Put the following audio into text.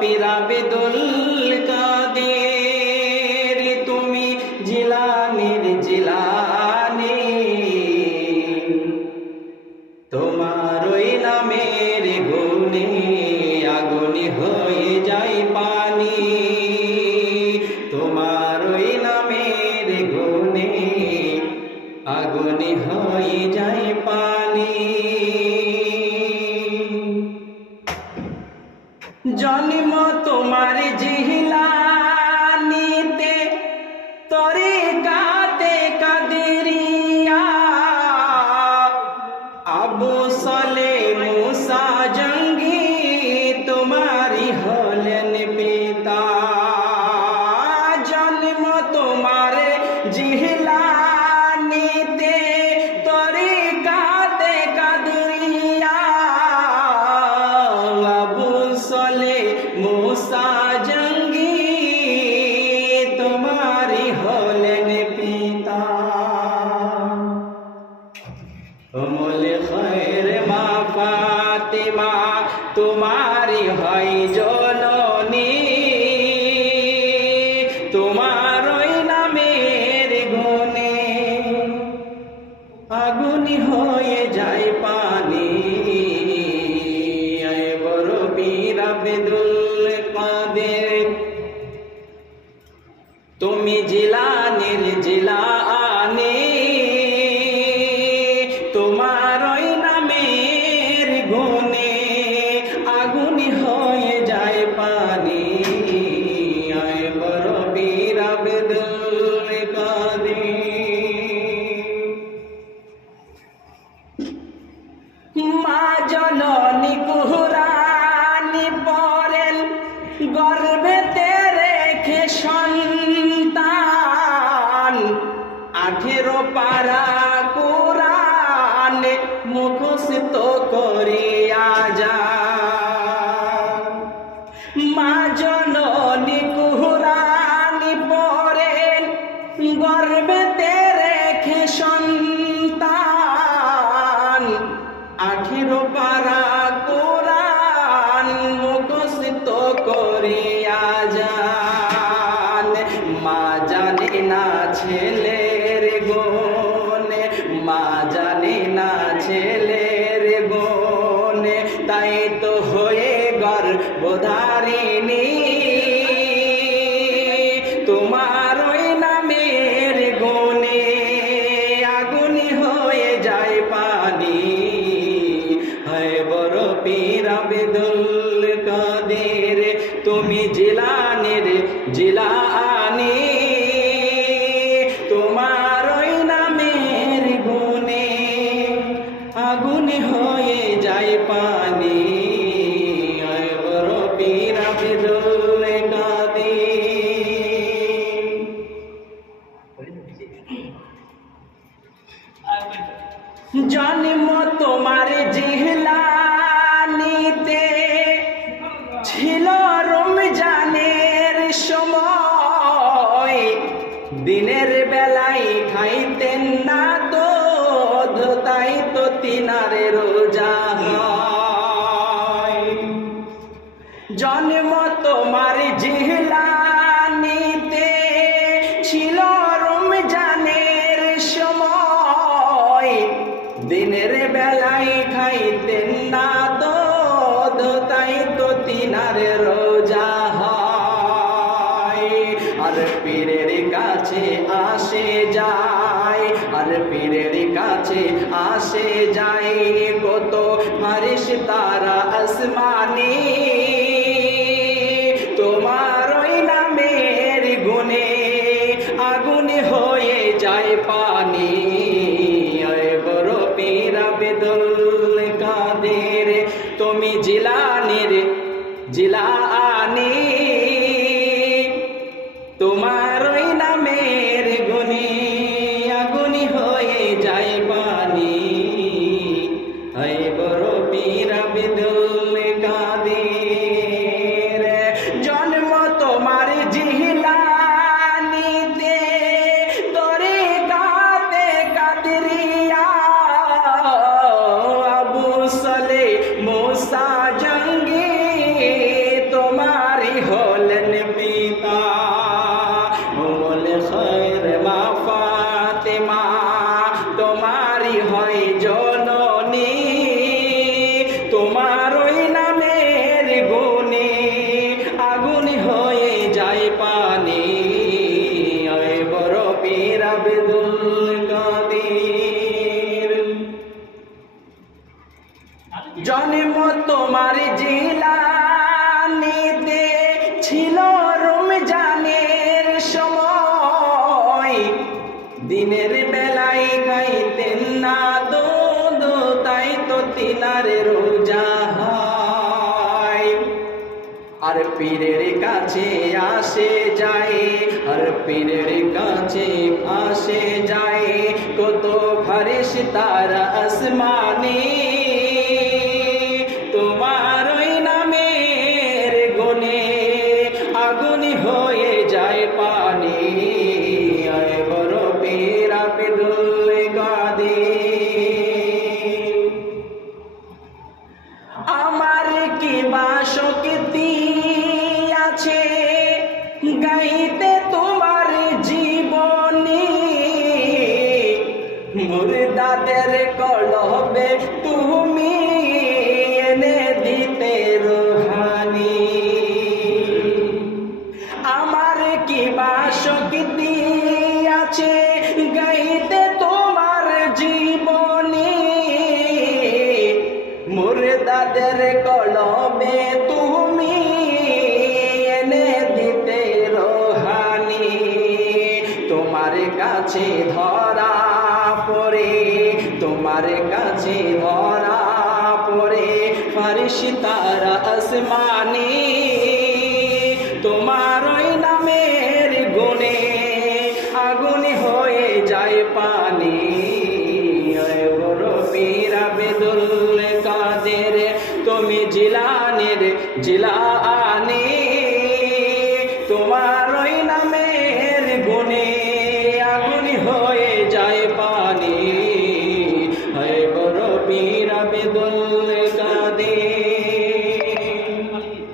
পীর আব্দুল কাদের, তুমি জিলানীর জিলানী, তোমার ওই নামের গুণে আগুন হয়ে যায় পানি, তোমার ওই নামের গুণে আগুন হয়ে যায় পানি। জন্ম তোমার জিলানীতে, তরিকাতে কাদেরিয়া, আবু সালেহ মুসা জঙ্গি তোমারি হলেন পিতা। জন্ম তোমার জিলানীতে, তরিকাতে কাদেরিয়া, আবু সালেহ মুসা জঙ্গি তোমারি হলেন পিতা। উম্মুল খায়র মা ফাতেমা তোমারি হয় জননী, তোমার ওই নামের গুণে আগুন হয়ে যায় পানি। আয় বড় পীর আব্দুল কাদের, তুমি জিলানীর জিলানী, তোমার ওই নামের গুণে আগুন হয়ে যায় পানি। আয় বড় পীর আব্দুল কাদের। মা জননী কুরআনি পড়েন, গর্ভেতে রেখে সন্তান, 18 পারা কুরআন মুখস্থ করিয়া যান। মা জননী কুরআনি পড়েন, গর্ভেতে রেখে সন্তান, 18 পারা কুরআন মুখস্থ করিয়া যান। মা জানে না ছেলের গুণ, মা জানে না ছেলের গুণ, তাই তো হয়ে গর্ভধারিণী, তোমার ওই নামের গুণে আগুন হয়ে যায় পানি। হয় বড় পীর আব্দুল কাদের, তুমি জিলানীর জিলানী, তোমার ওই নামের গুণে আগুন হয়ে যায় পানি। হয় বড় পীর আব্দুল কাদের। জন্ম তোমার জিলানীতে, ছিল রমজানের সময়, দিনের বেলায় খাইতেন না দুধ, তাই তো তিনারে রোজা হয়। জন্ম তোমার জিলানীতে, ছিল রমজানের সময়, দিনের বেলায় খাইতেন না দুধ, তাই তো তিনারে রোজা হয়। আর পীরের কাছে আসে যায়, আর পীরের কাছে আসে যায় কত ফারিস্তারা আসমানি, তোমার ওই নামের গুণে আগুন হয়ে যায় পানি। আয় বড় পীর আব্দুল কাদের, তুমি জিলানীর জিলানী, তোমার ওই নামের গুণে আগুন হয়ে যায় পানি। আয় বড় পীর আব্দুল কাদের, জন্ম তোমার জিলানীতে, তরিকাতে কাদেরিয়া, আবু সালেহ মুসা জঙ্গি তোমার আর পীরের কাছে আসে যায়, আর পীরের কাছে আসে যায় কত ফারিস্তারা আসমানে। তোমার ওই নামের গুণে আগুন হয়ে যায় পানি। আয় বড় পীর আব্দুল কাদের, আমার কি বা শক্তি আছে গাইতে তোমার জীবনী, মুর্দাদের কলবে তুমি এনে দিতে রুহানি। আমার কি বা শক্তি আছে গাইতে তোমার জীবনী, মুর্দাদের কলবে তুমি এনে দিতে রোহানি। তোমার কাছে ধরা পড়ে, তোমার কাছে ধরা পড়ে ফারিস্তারা আসমানি। তোমার ওই নামের গুণে আগুন হয়ে যায় পানি। আয় বড় পীর আব্দুল কাদের, তুমি জিলানের জিলানি।